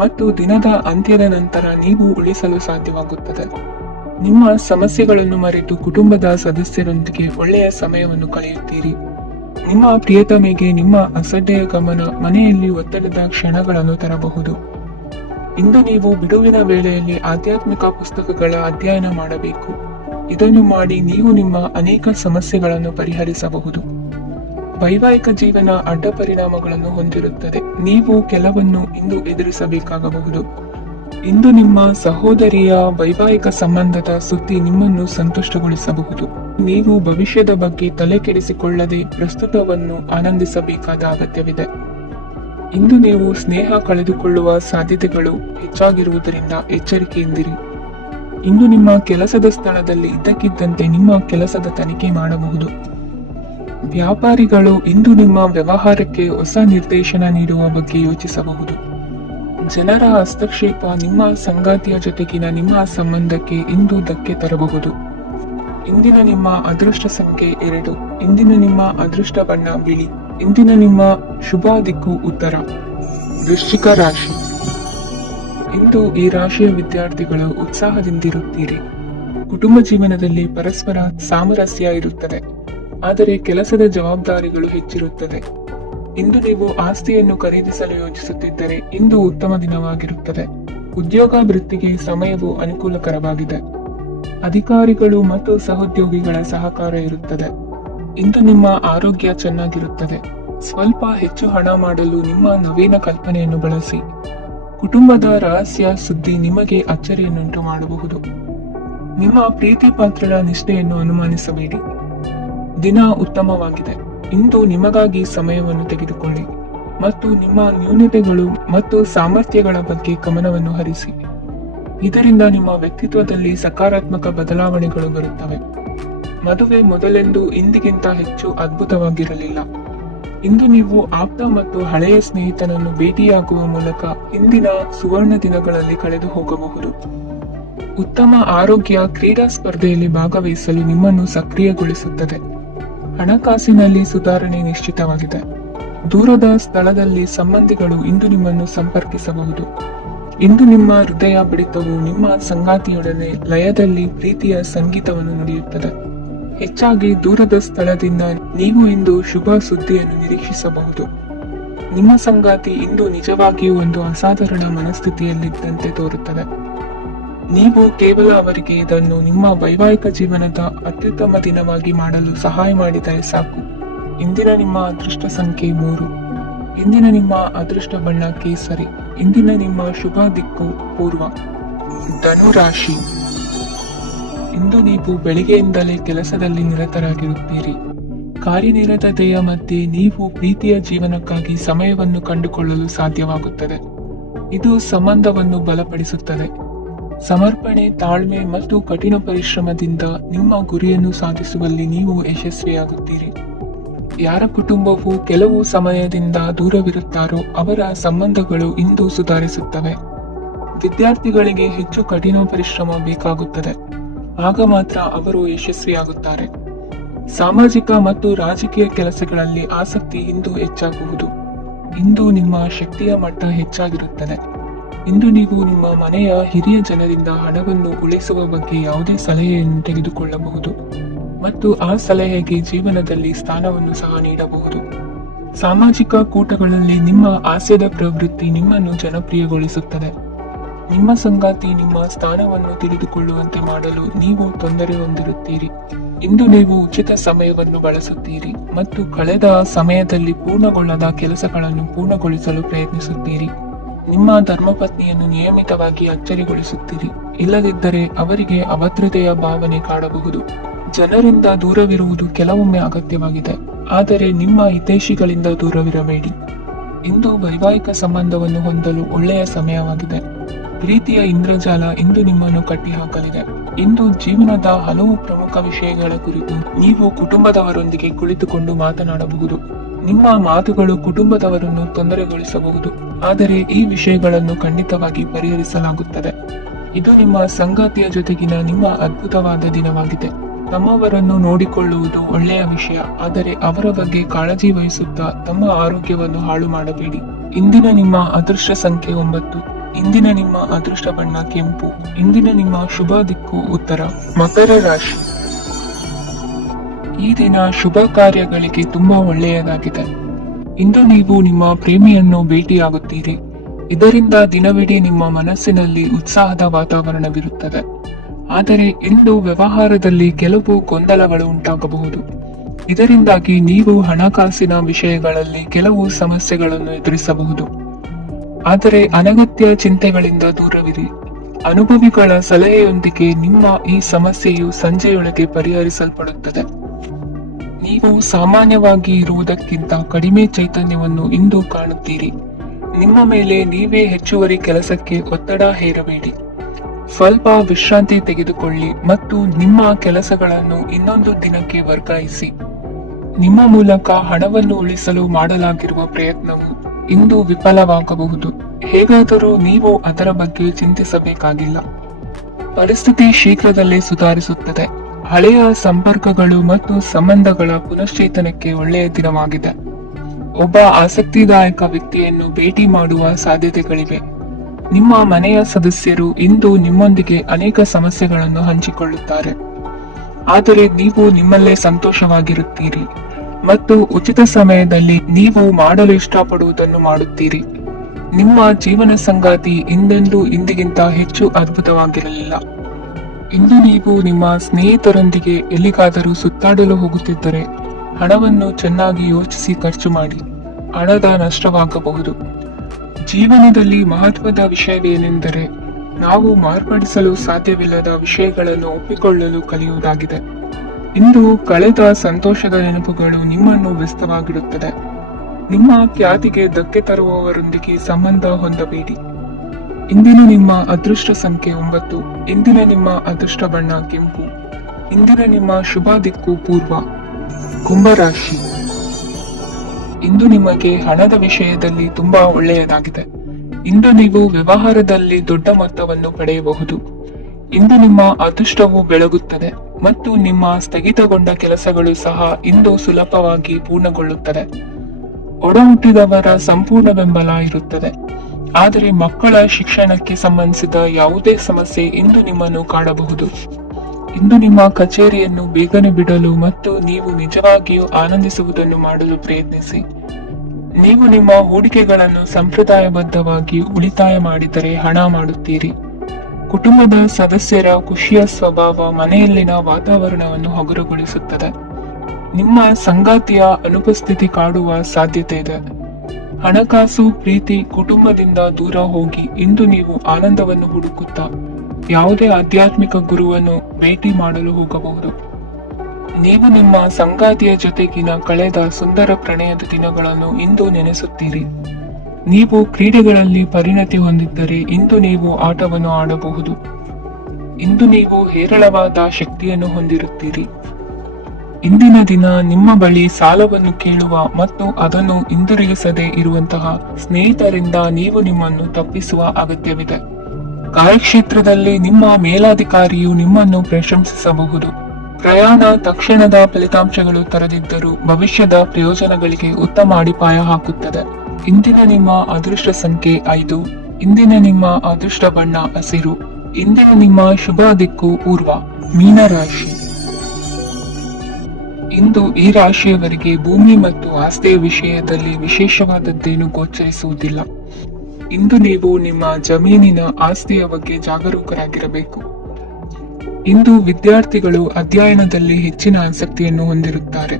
ಮತ್ತು ದಿನದ ಅಂತ್ಯದ ನಂತರ ನೀವು ಉಳಿಸಲು ಸಾಧ್ಯವಾಗುತ್ತದೆ. ನಿಮ್ಮ ಸಮಸ್ಯೆಗಳನ್ನು ಮರೆತು ಕುಟುಂಬದ ಸದಸ್ಯರೊಂದಿಗೆ ಒಳ್ಳೆಯ ಸಮಯವನ್ನು ಕಳೆಯುತ್ತೀರಿ. ನಿಮ್ಮ ಪ್ರಿಯತಮೆಗೆ ನಿಮ್ಮ ಅಸಡ್ಡೆಯ ಗಮನ ಮನೆಯಲ್ಲಿ ಒತ್ತಡದ ಕ್ಷಣಗಳನ್ನು ತರಬಹುದು. ಇಂದು ನೀವು ಬಿಡುವಿನ ವೇಳೆಯಲ್ಲಿ ಆಧ್ಯಾತ್ಮಿಕ ಪುಸ್ತಕಗಳ ಅಧ್ಯಯನ ಮಾಡಬೇಕು. ಇದನ್ನು ಮಾಡಿ ನೀವು ನಿಮ್ಮ ಅನೇಕ ಸಮಸ್ಯೆಗಳನ್ನು ಪರಿಹರಿಸಬಹುದು. ವೈವಾಹಿಕ ಜೀವನ ಅಡ್ಡ ಪರಿಣಾಮಗಳನ್ನು ಹೊಂದಿರುತ್ತದೆ. ನೀವು ಕೆಲವನ್ನು ಇಂದು ಎದುರಿಸಬೇಕಾಗಬಹುದು. ಇಂದು ನಿಮ್ಮ ಸಹೋದರಿಯ ವೈವಾಹಿಕ ಸಂಬಂಧದ ಸುದ್ದಿ ನಿಮ್ಮನ್ನು ಸಂತುಷ್ಟಗೊಳಿಸಬಹುದು. ನೀವು ಭವಿಷ್ಯದ ಬಗ್ಗೆ ತಲೆ ಕೆಡಿಸಿಕೊಳ್ಳದೆ ಪ್ರಸ್ತುತವನ್ನು ಆನಂದಿಸಬೇಕಾದ ಅಗತ್ಯವಿದೆ. ಇಂದು ನೀವು ಸ್ನೇಹ ಕಳೆದುಕೊಳ್ಳುವ ಸಾಧ್ಯತೆಗಳು ಹೆಚ್ಚಾಗಿರುವುದರಿಂದ ಎಚ್ಚರಿಕೆಯಿಂದಿರಿ. ಇಂದು ನಿಮ್ಮ ಕೆಲಸದ ಸ್ಥಳದಲ್ಲಿ ಇದ್ದಕ್ಕಿದ್ದಂತೆ ನಿಮ್ಮ ಕೆಲಸದ ತನಿಖೆ ಮಾಡಬಹುದು. ವ್ಯಾಪಾರಿಗಳು ಇಂದು ನಿಮ್ಮ ವ್ಯವಹಾರಕ್ಕೆ ಹೊಸ ನಿರ್ದೇಶನ ನೀಡುವ ಬಗ್ಗೆ ಯೋಚಿಸಬಹುದು. ಜನರ ಹಸ್ತಕ್ಷೇಪ ನಿಮ್ಮ ಸಂಗಾತಿಯ ಜೊತೆಗಿನ ನಿಮ್ಮ ಸಂಬಂಧಕ್ಕೆ ಇಂದು ಧಕ್ಕೆ ತರಬಹುದು. ಇಂದಿನ ನಿಮ್ಮ ಅದೃಷ್ಟ ಸಂಖ್ಯೆ 2. ಇಂದಿನ ನಿಮ್ಮ ಅದೃಷ್ಟ ಬಣ್ಣ ಬಿಳಿ. ಇಂದಿನ ನಿಮ್ಮ ಶುಭ ದಿಕ್ಕು ಉತ್ತರ. ವೃಶ್ಚಿಕ ರಾಶಿ. ಇಂದು ಈ ರಾಶಿಯ ವಿದ್ಯಾರ್ಥಿಗಳು ಉತ್ಸಾಹದಿಂದಿರುತ್ತೀರಿ. ಕುಟುಂಬ ಜೀವನದಲ್ಲಿ ಪರಸ್ಪರ ಸಾಮರಸ್ಯ ಇರುತ್ತದೆ, ಆದರೆ ಕೆಲಸದ ಜವಾಬ್ದಾರಿಗಳು ಹೆಚ್ಚಿರುತ್ತದೆ. ಇಂದು ನೀವು ಆಸ್ತಿಯನ್ನು ಖರೀದಿಸಲು ಯೋಜಿಸುತ್ತಿದ್ದರೆ ಇಂದು ಉತ್ತಮ ದಿನವಾಗಿರುತ್ತದೆ. ಉದ್ಯೋಗ ವೃತ್ತಿಗೆ ಸಮಯವು ಅನುಕೂಲಕರವಾಗಿದೆ. ಅಧಿಕಾರಿಗಳು ಮತ್ತು ಸಹೋದ್ಯೋಗಿಗಳ ಸಹಕಾರ ಇರುತ್ತದೆ. ಇಂದು ನಿಮ್ಮ ಆರೋಗ್ಯ ಚೆನ್ನಾಗಿರುತ್ತದೆ. ಸ್ವಲ್ಪ ಹೆಚ್ಚು ಹಣ ಮಾಡಲು ನಿಮ್ಮ ನವೀನ ಕಲ್ಪನೆಯನ್ನು ಬಳಸಿ. ಕುಟುಂಬದ ರಹಸ್ಯ ಸುದ್ದಿ ನಿಮಗೆ ಅಚ್ಚರಿಯನ್ನುಂಟು ಮಾಡಬಹುದು. ನಿಮ್ಮ ಪ್ರೀತಿ ಪಾತ್ರರ ನಿಷ್ಠೆಯನ್ನು ಅನುಮಾನಿಸಬೇಡಿ. ದಿನ ಉತ್ತಮವಾಗಿದೆ. ಇಂದು ನಿಮಗಾಗಿ ಸಮಯವನ್ನು ತೆಗೆದುಕೊಳ್ಳಿ ಮತ್ತು ನಿಮ್ಮ ನ್ಯೂನತೆಗಳು ಮತ್ತು ಸಾಮರ್ಥ್ಯಗಳ ಬಗ್ಗೆ ಗಮನವನ್ನು ಹರಿಸಿ. ಇದರಿಂದ ನಿಮ್ಮ ವ್ಯಕ್ತಿತ್ವದಲ್ಲಿ ಸಕಾರಾತ್ಮಕ ಬದಲಾವಣೆಗಳು ಬರುತ್ತವೆ. ಮದುವೆ ಮೊದಲೆಂದು ಇಂದಿಗಿಂತ ಹೆಚ್ಚು ಅದ್ಭುತವಾಗಿರಲಿಲ್ಲ. ಇಂದು ನೀವು ಆಪ್ತ ಮತ್ತು ಹಳೆಯ ಸ್ನೇಹಿತನನ್ನು ಭೇಟಿಯಾಗುವ ಮೂಲಕ ಇಂದಿನ ಸುವರ್ಣ ದಿನಗಳಲ್ಲಿ ಕಳೆದು ಹೋಗಬಹುದು. ಉತ್ತಮ ಆರೋಗ್ಯ ಕ್ರೀಡಾ ಸ್ಪರ್ಧೆಯಲ್ಲಿ ಭಾಗವಹಿಸಲು ನಿಮ್ಮನ್ನು ಸಕ್ರಿಯಗೊಳಿಸುತ್ತದೆ. ಹಣಕಾಸಿನಲ್ಲಿ ಸುಧಾರಣೆ ನಿಶ್ಚಿತವಾಗಿದೆ. ದೂರದ ಸ್ಥಳದಲ್ಲಿ ಸಂಬಂಧಿಗಳು ಇಂದು ನಿಮ್ಮನ್ನು ಸಂಪರ್ಕಿಸಬಹುದು. ಇಂದು ನಿಮ್ಮ ಹೃದಯ ಬಡಿತವು ನಿಮ್ಮ ಸಂಗಾತಿಯೊಡನೆ ಲಯದಲ್ಲಿ ಪ್ರೀತಿಯ ಸಂಗೀತವನ್ನು ನುಡಿಯುತ್ತದೆ. ಹೆಚ್ಚಾಗಿ ದೂರದ ಸ್ಥಳದಿಂದ ನೀವು ಇಂದು ಶುಭ ಸುದ್ದಿಯನ್ನು ನಿರೀಕ್ಷಿಸಬಹುದು. ನಿಮ್ಮ ಸಂಗಾತಿ ಇಂದು ನಿಜವಾಗಿಯೂ ಒಂದು ಅಸಾಧಾರಣ ಮನಸ್ಥಿತಿಯಲ್ಲಿದ್ದಂತೆ ತೋರುತ್ತದೆ. ನೀವು ಕೇವಲ ಅವರಿಗೆ ಇದನ್ನು ನಿಮ್ಮ ವೈವಾಹಿಕ ಜೀವನದ ಅತ್ಯುತ್ತಮ ದಿನವಾಗಿ ಮಾಡಲು ಸಹಾಯ ಮಾಡಿದರೆ ಸಾಕು. ಇಂದಿನ ನಿಮ್ಮ ಅದೃಷ್ಟ ಸಂಖ್ಯೆ 3. ಇಂದಿನ ನಿಮ್ಮ ಅದೃಷ್ಟ ಬಣ್ಣ ಕೇಸರಿ. ಇಂದಿನ ನಿಮ್ಮ ಶುಭ ದಿಕ್ಕು ಪೂರ್ವ. ಧನು ರಾಶಿ. ಇಂದು ನೀವು ಬೆಳಿಗ್ಗೆಯಿಂದಲೇ ಕೆಲಸದಲ್ಲಿ ನಿರತರಾಗಿರುತ್ತೀರಿ. ಕಾರ್ಯನಿರತತೆಯ ಮಧ್ಯೆ ನೀವು ಪ್ರೀತಿಯ ಜೀವನಕ್ಕಾಗಿ ಸಮಯವನ್ನು ಕಂಡುಕೊಳ್ಳಲು ಸಾಧ್ಯವಾಗುತ್ತದೆ. ಇದು ಸಂಬಂಧವನ್ನು ಬಲಪಡಿಸುತ್ತದೆ. ಸಮರ್ಪಣೆ, ತಾಳ್ಮೆ ಮತ್ತು ಕಠಿಣ ಪರಿಶ್ರಮದಿಂದ ನಿಮ್ಮ ಗುರಿಯನ್ನು ಸಾಧಿಸುವಲ್ಲಿ ನೀವು ಯಶಸ್ವಿಯಾಗುತ್ತೀರಿ. ಯಾರ ಕುಟುಂಬವು ಕೆಲವು ಸಮಯದಿಂದ ದೂರವಿರುತ್ತಾರೋ ಅವರ ಸಂಬಂಧಗಳು ಇಂದು ಸುಧಾರಿಸುತ್ತವೆ. ವಿದ್ಯಾರ್ಥಿಗಳಿಗೆ ಹೆಚ್ಚು ಕಠಿಣ ಪರಿಶ್ರಮ ಬೇಕಾಗುತ್ತದೆ, ಆಗ ಮಾತ್ರ ಅವರು ಯಶಸ್ವಿಯಾಗುತ್ತಾರೆ. ಸಾಮಾಜಿಕ ಮತ್ತು ರಾಜಕೀಯ ಕೆಲಸಗಳಲ್ಲಿ ಆಸಕ್ತಿ ಇಂದು ಹೆಚ್ಚಾಗುವುದು. ಇಂದು ನಿಮ್ಮ ಶಕ್ತಿಯ ಮಟ್ಟ ಹೆಚ್ಚಾಗಿರುತ್ತದೆ. ಇಂದು ನೀವು ನಿಮ್ಮ ಮನೆಯ ಹಿರಿಯ ಜನರಿಂದ ಹಣವನ್ನು ಉಳಿಸುವ ಬಗ್ಗೆ ಯಾವುದೇ ಸಲಹೆಯನ್ನು ತೆಗೆದುಕೊಳ್ಳಬಹುದು ಮತ್ತು ಆ ಸಲಹೆಗೆ ಜೀವನದಲ್ಲಿ ಸ್ಥಾನವನ್ನು ಸಹ ನೀಡಬಹುದು. ಸಾಮಾಜಿಕ ಕೂಟಗಳಲ್ಲಿ ನಿಮ್ಮ ಹಾಸ್ಯದ ಪ್ರವೃತ್ತಿ ನಿಮ್ಮನ್ನು ಜನಪ್ರಿಯಗೊಳಿಸುತ್ತದೆ. ನಿಮ್ಮ ಸಂಗಾತಿ ನಿಮ್ಮ ಸ್ಥಾನವನ್ನು ತಿಳಿದುಕೊಳ್ಳುವಂತೆ ಮಾಡಲು ನೀವು ತೊಂದರೆ ಹೊಂದಿರುತ್ತೀರಿ. ಇಂದು ನೀವು ಉಚಿತ ಸಮಯವನ್ನು ಬಳಸುತ್ತೀರಿ ಮತ್ತು ಕಳೆದ ಸಮಯದಲ್ಲಿ ಪೂರ್ಣಗೊಳ್ಳದ ಕೆಲಸಗಳನ್ನು ಪೂರ್ಣಗೊಳಿಸಲು ಪ್ರಯತ್ನಿಸುತ್ತೀರಿ. ನಿಮ್ಮ ಧರ್ಮಪತ್ನಿಯನ್ನು ನಿಯಮಿತವಾಗಿ ಅಚ್ಚರಿಗೊಳಿಸುತ್ತೀರಿ, ಇಲ್ಲದಿದ್ದರೆ ಅವರಿಗೆ ಅಭದ್ರತೆಯ ಭಾವನೆ ಕಾಡಬಹುದು. ಜನರಿಂದ ದೂರವಿರುವುದು ಕೆಲವೊಮ್ಮೆ ಅಗತ್ಯವಾಗಿದೆ, ಆದರೆ ನಿಮ್ಮ ಹಿತೈಷಿಗಳಿಂದ ದೂರವಿರಬೇಡಿ. ಇಂದು ವೈವಾಹಿಕ ಸಂಬಂಧವನ್ನು ಹೊಂದಲು ಒಳ್ಳೆಯ ಸಮಯವಾಗಿದೆ. ಪ್ರೀತಿಯ ಇಂದ್ರಜಾಲ ಇಂದು ನಿಮ್ಮನ್ನು ಕಟ್ಟಿಹಾಕಲಿದೆ. ಇಂದು ಜೀವನದ ಹಲವು ಪ್ರಮುಖ ವಿಷಯಗಳ ಕುರಿತು ನೀವು ಕುಟುಂಬದವರೊಂದಿಗೆ ಕುಳಿತುಕೊಂಡು ಮಾತನಾಡಬಹುದು. ನಿಮ್ಮ ಮಾತುಗಳು ಕುಟುಂಬದವರನ್ನು ತೊಂದರೆಗೊಳಿಸಬಹುದು, ಆದರೆ ಈ ವಿಷಯಗಳನ್ನು ಖಂಡಿತವಾಗಿ ಪರಿಹರಿಸಲಾಗುತ್ತದೆ. ಇದು ನಿಮ್ಮ ಸಂಗಾತಿಯ ಜೊತೆಗಿನ ನಿಮ್ಮ ಅದ್ಭುತವಾದ ದಿನವಾಗಿದೆ. ತಮ್ಮವರನ್ನು ನೋಡಿಕೊಳ್ಳುವುದು ಒಳ್ಳೆಯ ವಿಷಯ, ಆದರೆ ಅವರ ಬಗ್ಗೆ ಕಾಳಜಿ ವಹಿಸುತ್ತಾ ತಮ್ಮ ಆರೋಗ್ಯವನ್ನು ಹಾಳು ಮಾಡಬೇಡಿ. ಇಂದಿನ ನಿಮ್ಮ ಅದೃಷ್ಟ ಸಂಖ್ಯೆ 9. ಇಂದಿನ ನಿಮ್ಮ ಅದೃಷ್ಟ ಬಣ್ಣ ಕೆಂಪು. ಇಂದಿನ ನಿಮ್ಮ ಶುಭ ದಿಕ್ಕು ಉತ್ತರ. ಮಕರ ರಾಶಿ. ಈ ದಿನ ಶುಭ ಕಾರ್ಯಗಳಿಗೆ ತುಂಬಾ ಒಳ್ಳೆಯದಾಗಿದೆ. ಇಂದು ನೀವು ನಿಮ್ಮ ಪ್ರೇಮಿಯನ್ನು ಭೇಟಿಯಾಗುತ್ತೀರಿ. ಇದರಿಂದ ದಿನವಿಡೀ ನಿಮ್ಮ ಮನಸ್ಸಿನಲ್ಲಿ ಉತ್ಸಾಹದ ವಾತಾವರಣವಿರುತ್ತದೆ. ಆದರೆ ಇಂದು ವ್ಯವಹಾರದಲ್ಲಿ ಕೆಲವು ಗೊಂದಲಗಳು ಉಂಟಾಗಬಹುದು. ಇದರಿಂದಾಗಿ ನೀವು ಹಣಕಾಸಿನ ವಿಷಯಗಳಲ್ಲಿ ಕೆಲವು ಸಮಸ್ಯೆಗಳನ್ನು ಎದುರಿಸಬಹುದು. ಆದರೆ ಅನಗತ್ಯ ಚಿಂತೆಗಳಿಂದ ದೂರವಿರಿ. ಅನುಭವಿಗಳ ಸಲಹೆಯೊಂದಿಗೆ ನಿಮ್ಮ ಈ ಸಮಸ್ಯೆಯು ಸಂಜೆಯೊಳಗೆ ಪರಿಹರಿಸಲ್ಪಡುತ್ತದೆ. ನೀವು ಸಾಮಾನ್ಯವಾಗಿ ಇರುವುದಕ್ಕಿಂತ ಕಡಿಮೆ ಚೈತನ್ಯವನ್ನು ಇಂದು ಕಾಣುತ್ತೀರಿ. ನಿಮ್ಮ ಮೇಲೆ ನೀವೇ ಹೆಚ್ಚುವರಿ ಕೆಲಸಕ್ಕೆ ಒತ್ತಡ ಹೇರಬೇಡಿ. ಸ್ವಲ್ಪ ವಿಶ್ರಾಂತಿ ತೆಗೆದುಕೊಳ್ಳಿ ಮತ್ತು ನಿಮ್ಮ ಕೆಲಸಗಳನ್ನು ಇನ್ನೊಂದು ದಿನಕ್ಕೆ ವರ್ಗಾಯಿಸಿ. ನಿಮ್ಮ ಮೂಲಕ ಹಣವನ್ನು ಉಳಿಸಲು ಮಾಡಲಾಗಿರುವ ಪ್ರಯತ್ನವು ಇಂದು ವಿಫಲವಾಗಬಹುದು. ಹೇಗಾದರೂ ನೀವು ಅದರ ಬಗ್ಗೆ ಚಿಂತಿಸಬೇಕಾಗಿಲ್ಲ. ಪರಿಸ್ಥಿತಿ ಶೀಘ್ರದಲ್ಲೇ ಸುಧಾರಿಸುತ್ತದೆ. ಹಳೆಯ ಸಂಪರ್ಕಗಳು ಮತ್ತು ಸಂಬಂಧಗಳ ಪುನಶ್ಚೇತನಕ್ಕೆ ಒಳ್ಳೆಯ ದಿನವಾಗಿದೆ. ಒಬ್ಬ ಆಸಕ್ತಿದಾಯಕ ವ್ಯಕ್ತಿಯನ್ನು ಭೇಟಿ ಮಾಡುವ ಸಾಧ್ಯತೆಗಳಿವೆ. ನಿಮ್ಮ ಮನೆಯ ಸದಸ್ಯರು ಇಂದು ನಿಮ್ಮೊಂದಿಗೆ ಅನೇಕ ಸಮಸ್ಯೆಗಳನ್ನು ಹಂಚಿಕೊಳ್ಳುತ್ತಾರೆ, ಆದರೆ ನೀವು ನಿಮ್ಮಲ್ಲೇ ಸಂತೋಷವಾಗಿರುತ್ತೀರಿ ಮತ್ತು ಉಚಿತ ಸಮಯದಲ್ಲಿ ನೀವು ಮಾಡಲು ಇಷ್ಟಪಡುವುದನ್ನು ಮಾಡುತ್ತೀರಿ. ನಿಮ್ಮ ಜೀವನ ಸಂಗಾತಿ ಇಂದೆಂದೂ ಇಂದಿಗಿಂತ ಹೆಚ್ಚು ಅದ್ಭುತವಾಗಿರಲಿಲ್ಲ. ಇಂದು ನೀವು ನಿಮ್ಮ ಸ್ನೇಹಿತರೊಂದಿಗೆ ಎಲ್ಲಿಗಾದರೂ ಸುತ್ತಾಡಲು ಹೋಗುತ್ತಿದ್ದರೆ ಹಣವನ್ನು ಚೆನ್ನಾಗಿ ಯೋಚಿಸಿ ಖರ್ಚು ಮಾಡಿ. ಹಣದ ನಷ್ಟವಾಗಬಹುದು. ಜೀವನದಲ್ಲಿ ಮಹತ್ವದ ವಿಷಯವೇನೆಂದರೆ ನಾವು ಮಾರ್ಪಡಿಸಲು ಸಾಧ್ಯವಿಲ್ಲದ ವಿಷಯಗಳನ್ನು ಒಪ್ಪಿಕೊಳ್ಳಲು ಕಲಿಯುವುದಾಗಿದೆ. ಇಂದು ಕಳೆದ ಸಂತೋಷದ ನೆನಪುಗಳು ನಿಮ್ಮನ್ನು ವ್ಯಸ್ತವಾಗಿಡುತ್ತದೆ. ನಿಮ್ಮ ಖ್ಯಾತಿಗೆ ಧಕ್ಕೆ ತರುವವರೊಂದಿಗೆ ಸಂಬಂಧ ಹೊಂದಬೇಡಿ. ಇಂದಿನ ನಿಮ್ಮ ಅದೃಷ್ಟ ಸಂಖ್ಯೆ 9. ಇಂದಿನ ನಿಮ್ಮ ಅದೃಷ್ಟ ಬಣ್ಣ ಕೆಂಪು. ಇಂದಿನ ನಿಮ್ಮ ಶುಭ ದಿಕ್ಕು ಪೂರ್ವ. ಕುಂಭರಾಶಿ. ಇಂದು ನಿಮಗೆ ಹಣದ ವಿಷಯದಲ್ಲಿ ತುಂಬಾ ಒಳ್ಳೆಯದಾಗಿದೆ. ಇಂದು ನೀವು ವ್ಯವಹಾರದಲ್ಲಿ ದೊಡ್ಡ ಮೊತ್ತವನ್ನು ಪಡೆಯಬಹುದು. ಇಂದು ನಿಮ್ಮ ಅದೃಷ್ಟವು ಬೆಳಗುತ್ತದೆ ಮತ್ತು ನಿಮ್ಮ ಸ್ಥಗಿತಗೊಂಡ ಕೆಲಸಗಳು ಸಹ ಇಂದು ಸುಲಭವಾಗಿ ಪೂರ್ಣಗೊಳ್ಳುತ್ತದೆ. ಒಡಹುಟ್ಟಿದವರ ಸಂಪೂರ್ಣ ಬೆಂಬಲ ಇರುತ್ತದೆ, ಆದರೆ ಮಕ್ಕಳ ಶಿಕ್ಷಣಕ್ಕೆ ಸಂಬಂಧಿಸಿದ ಯಾವುದೇ ಸಮಸ್ಯೆ ಇಂದು ನಿಮ್ಮನ್ನು ಕಾಡಬಹುದು. ಇಂದು ನಿಮ್ಮ ಕಚೇರಿಯನ್ನು ಬೇಗನೆ ಬಿಡಲು ಮತ್ತು ನೀವು ನಿಜವಾಗಿಯೂ ಆನಂದಿಸುವುದನ್ನು ಮಾಡಲು ಪ್ರಯತ್ನಿಸಿ. ನೀವು ನಿಮ್ಮ ಹೂಡಿಕೆಗಳನ್ನು ಸಂಪ್ರದಾಯಬದ್ಧವಾಗಿ ಉಳಿತಾಯ ಮಾಡಿದರೆ ಹಣ ಮಾಡುತ್ತೀರಿ. ಕುಟುಂಬದ ಸದಸ್ಯರ ಖುಷಿಯ ಸ್ವಭಾವ ಮನೆಯಲ್ಲಿನ ವಾತಾವರಣವನ್ನು ಹಗುರಗೊಳಿಸುತ್ತದೆ. ನಿಮ್ಮ ಸಂಗಾತಿಯ ಅನುಪಸ್ಥಿತಿ ಕಾಡುವ ಸಾಧ್ಯತೆ ಇದೆ. ಹಣಕಾಸು, ಪ್ರೀತಿ, ಕುಟುಂಬದಿಂದ ದೂರ ಹೋಗಿ ಇಂದು ನೀವು ಆನಂದವನ್ನು ಹುಡುಕುತ್ತಾ ಯಾವುದೇ ಆಧ್ಯಾತ್ಮಿಕ ಗುರುವನ್ನು ಭೇಟಿ ಮಾಡಲು ಹೋಗಬಹುದು. ನೀವು ನಿಮ್ಮ ಸಂಗಾತಿಯ ಜೊತೆಗಿನ ಕಳೆದ ಸುಂದರ ಪ್ರಣಯದ ದಿನಗಳನ್ನು ಇಂದು ನೆನೆಸುತ್ತೀರಿ. ನೀವು ಕ್ರೀಡೆಗಳಲ್ಲಿ ಪರಿಣತಿ ಹೊಂದಿದ್ದರೆ ಇಂದು ನೀವು ಆಟವನ್ನು ಆಡಬಹುದು. ಇಂದು ನೀವು ಹೇರಳವಾದ ಶಕ್ತಿಯನ್ನು ಹೊಂದಿರುತ್ತೀರಿ. ಇಂದಿನ ದಿನ ನಿಮ್ಮ ಬಳಿ ಸಾಲವನ್ನು ಕೇಳುವ ಮತ್ತು ಅದನ್ನು ಹಿಂದಿರುಗಿಸದೆ ಇರುವಂತಹ ಸ್ನೇಹಿತರಿಂದ ನೀವು ನಿಮ್ಮನ್ನು ತಪ್ಪಿಸುವ ಅಗತ್ಯವಿದೆ. ಕಾರ್ಯಕ್ಷೇತ್ರದಲ್ಲಿ ನಿಮ್ಮ ಮೇಲಾಧಿಕಾರಿಯು ನಿಮ್ಮನ್ನು ಪ್ರಶಂಸಿಸಬಹುದು. ಪ್ರಯಾಣ ತಕ್ಷಣದ ಫಲಿತಾಂಶಗಳು ತರದಿದ್ದರೂ ಭವಿಷ್ಯದ ಪ್ರಯೋಜನಗಳಿಗೆ ಉತ್ತಮ ಅಡಿಪಾಯ ಹಾಕುತ್ತದೆ. ಇಂದಿನ ನಿಮ್ಮ ಅದೃಷ್ಟ ಸಂಖ್ಯೆ 5. ಇಂದಿನ ನಿಮ್ಮ ಅದೃಷ್ಟ ಬಣ್ಣ ಹಸಿರು. ಇಂದಿನ ನಿಮ್ಮ ಶುಭ ದಿಕ್ಕು ಪೂರ್ವ. ಮೀನರಾಶಿ. ಇಂದು ಈ ರಾಶಿಯವರಿಗೆ ಭೂಮಿ ಮತ್ತು ಆಸ್ತಿಯ ವಿಷಯದಲ್ಲಿ ವಿಶೇಷವಾದದ್ದೇನು ಗೋಚರಿಸುವುದಿಲ್ಲ. ಇಂದು ನೀವು ನಿಮ್ಮ ಜಮೀನಿನ ಆಸ್ತಿಯ ಬಗ್ಗೆ ಜಾಗರೂಕರಾಗಿರಬೇಕು. ಇಂದು ವಿದ್ಯಾರ್ಥಿಗಳು ಅಧ್ಯಯನದಲ್ಲಿ ಹೆಚ್ಚಿನ ಆಸಕ್ತಿಯನ್ನು ಹೊಂದಿರುತ್ತಾರೆ.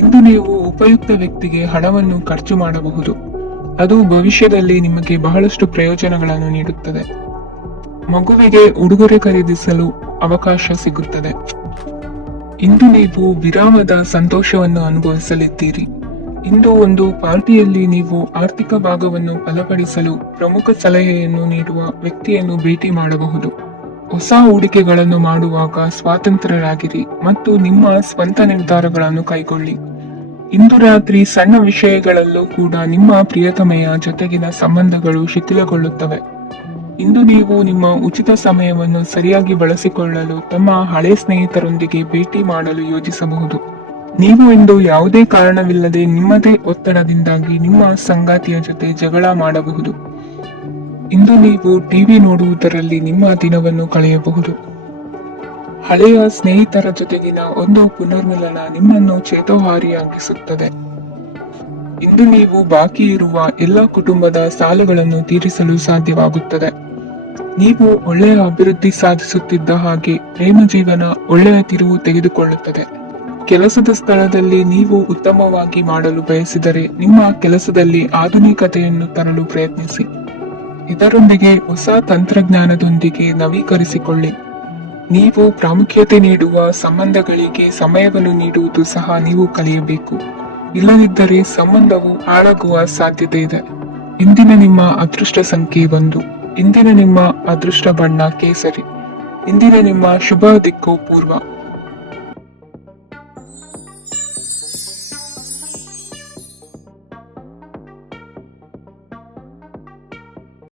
ಇಂದು ನೀವು ಉಪಯುಕ್ತ ವ್ಯಕ್ತಿಗೆ ಹಣವನ್ನು ಖರ್ಚು ಮಾಡಬಹುದು. ಅದು ಭವಿಷ್ಯದಲ್ಲಿ ನಿಮಗೆ ಬಹಳಷ್ಟು ಪ್ರಯೋಜನಗಳನ್ನು ನೀಡುತ್ತದೆ. ಮಗುವಿಗೆ ಉಡುಗೊರೆ ಖರೀದಿಸಲು ಅವಕಾಶ ಸಿಗುತ್ತದೆ. ಇಂದು ನೀವು ವಿರಾಮದ ಸಂತೋಷವನ್ನು ಅನುಭವಿಸಲಿದ್ದೀರಿ. ಇಂದು ಒಂದು ಪಾರ್ಟಿಯಲ್ಲಿ ನೀವು ಆರ್ಥಿಕ ಭಾಗವನ್ನು ಬಲಪಡಿಸಲು ಪ್ರಮುಖ ಸಲಹೆಯನ್ನು ನೀಡುವ ವ್ಯಕ್ತಿಯನ್ನು ಭೇಟಿ ಮಾಡಬಹುದು. ಹೊಸ ಹೂಡಿಕೆಗಳನ್ನು ಮಾಡುವಾಗ ಸ್ವಾತಂತ್ರ್ಯರಾಗಿರಿ ಮತ್ತು ನಿಮ್ಮ ಸ್ವಂತ ನಿರ್ಧಾರಗಳನ್ನು ಕೈಗೊಳ್ಳಿ. ಇಂದು ರಾತ್ರಿ ಸಣ್ಣ ವಿಷಯಗಳಲ್ಲೂ ಕೂಡ ನಿಮ್ಮ ಪ್ರಿಯತಮೆಯ ಜೊತೆಗಿನ ಸಂಬಂಧಗಳು ಶಿಥಿಲಗೊಳ್ಳುತ್ತವೆ. ಇಂದು ನೀವು ನಿಮ್ಮ ಉಚಿತ ಸಮಯವನ್ನು ಸರಿಯಾಗಿ ಬಳಸಿಕೊಳ್ಳಲು ತಮ್ಮ ಹಳೆ ಸ್ನೇಹಿತರೊಂದಿಗೆ ಭೇಟಿ ಮಾಡಲು ಯೋಜಿಸಬಹುದು. ನೀವು ಇಂದು ಯಾವುದೇ ಕಾರಣವಿಲ್ಲದೆ ನಿಮ್ಮದೇ ಒತ್ತಡದಿಂದಾಗಿ ನಿಮ್ಮ ಸಂಗಾತಿಯ ಜೊತೆ ಜಗಳ ಮಾಡಬಹುದು. ಇಂದು ನೀವು ಟಿವಿ ನೋಡುವುದರಲ್ಲಿ ನಿಮ್ಮ ದಿನವನ್ನು ಕಳೆಯಬಹುದು. ಹಳೆಯ ಸ್ನೇಹಿತರ ಜೊತೆಗಿನ ಒಂದು ಪುನರ್ಮಿಲನ ನಿಮ್ಮನ್ನು ಚೇತೋಹಾರಿಯಾಗಿಸುತ್ತದೆ. ಇಂದು ನೀವು ಬಾಕಿ ಇರುವ ಎಲ್ಲ ಕುಟುಂಬದ ಸಾಲಗಳನ್ನು ತೀರಿಸಲು ಸಾಧ್ಯವಾಗುತ್ತದೆ. ನೀವು ಒಳ್ಳೆಯ ಅಭಿವೃದ್ಧಿ ಸಾಧಿಸುತ್ತಿದ್ದ ಹಾಗೆ ಪ್ರೇಮ ಜೀವನ ಒಳ್ಳೆಯ ತಿರುವು ತೆಗೆದುಕೊಳ್ಳುತ್ತದೆ. ಕೆಲಸದ ಸ್ಥಳದಲ್ಲಿ ನೀವು ಉತ್ತಮವಾಗಿ ಮಾಡಲು ಬಯಸಿದರೆ ನಿಮ್ಮ ಕೆಲಸದಲ್ಲಿ ಆಧುನಿಕತೆಯನ್ನು ತರಲು ಪ್ರಯತ್ನಿಸಿ. ಇದರೊಂದಿಗೆ ಹೊಸ ತಂತ್ರಜ್ಞಾನದೊಂದಿಗೆ ನವೀಕರಿಸಿಕೊಳ್ಳಿ. ನೀವು ಪ್ರಾಮುಖ್ಯತೆ ನೀಡುವ ಸಂಬಂಧಗಳಿಗೆ ಸಮಯವನ್ನು ನೀಡುವುದು ಸಹ ನೀವು ಕಲಿಯಬೇಕು. ಇಲ್ಲದಿದ್ದರೆ ಸಂಬಂಧವು ಹಾಳಾಗುವ ಸಾಧ್ಯತೆ ಇದೆ. ಇಂದಿನ ನಿಮ್ಮ ಅದೃಷ್ಟ ಸಂಖ್ಯೆ 1. ಇಂದಿನ ನಿಮ್ಮ ಅದೃಷ್ಟ ಬಣ್ಣ ಕೇಸರಿ. ಇಂದಿನ ನಿಮ್ಮ ಶುಭ ದಿಕ್ಕು ಪೂರ್ವ.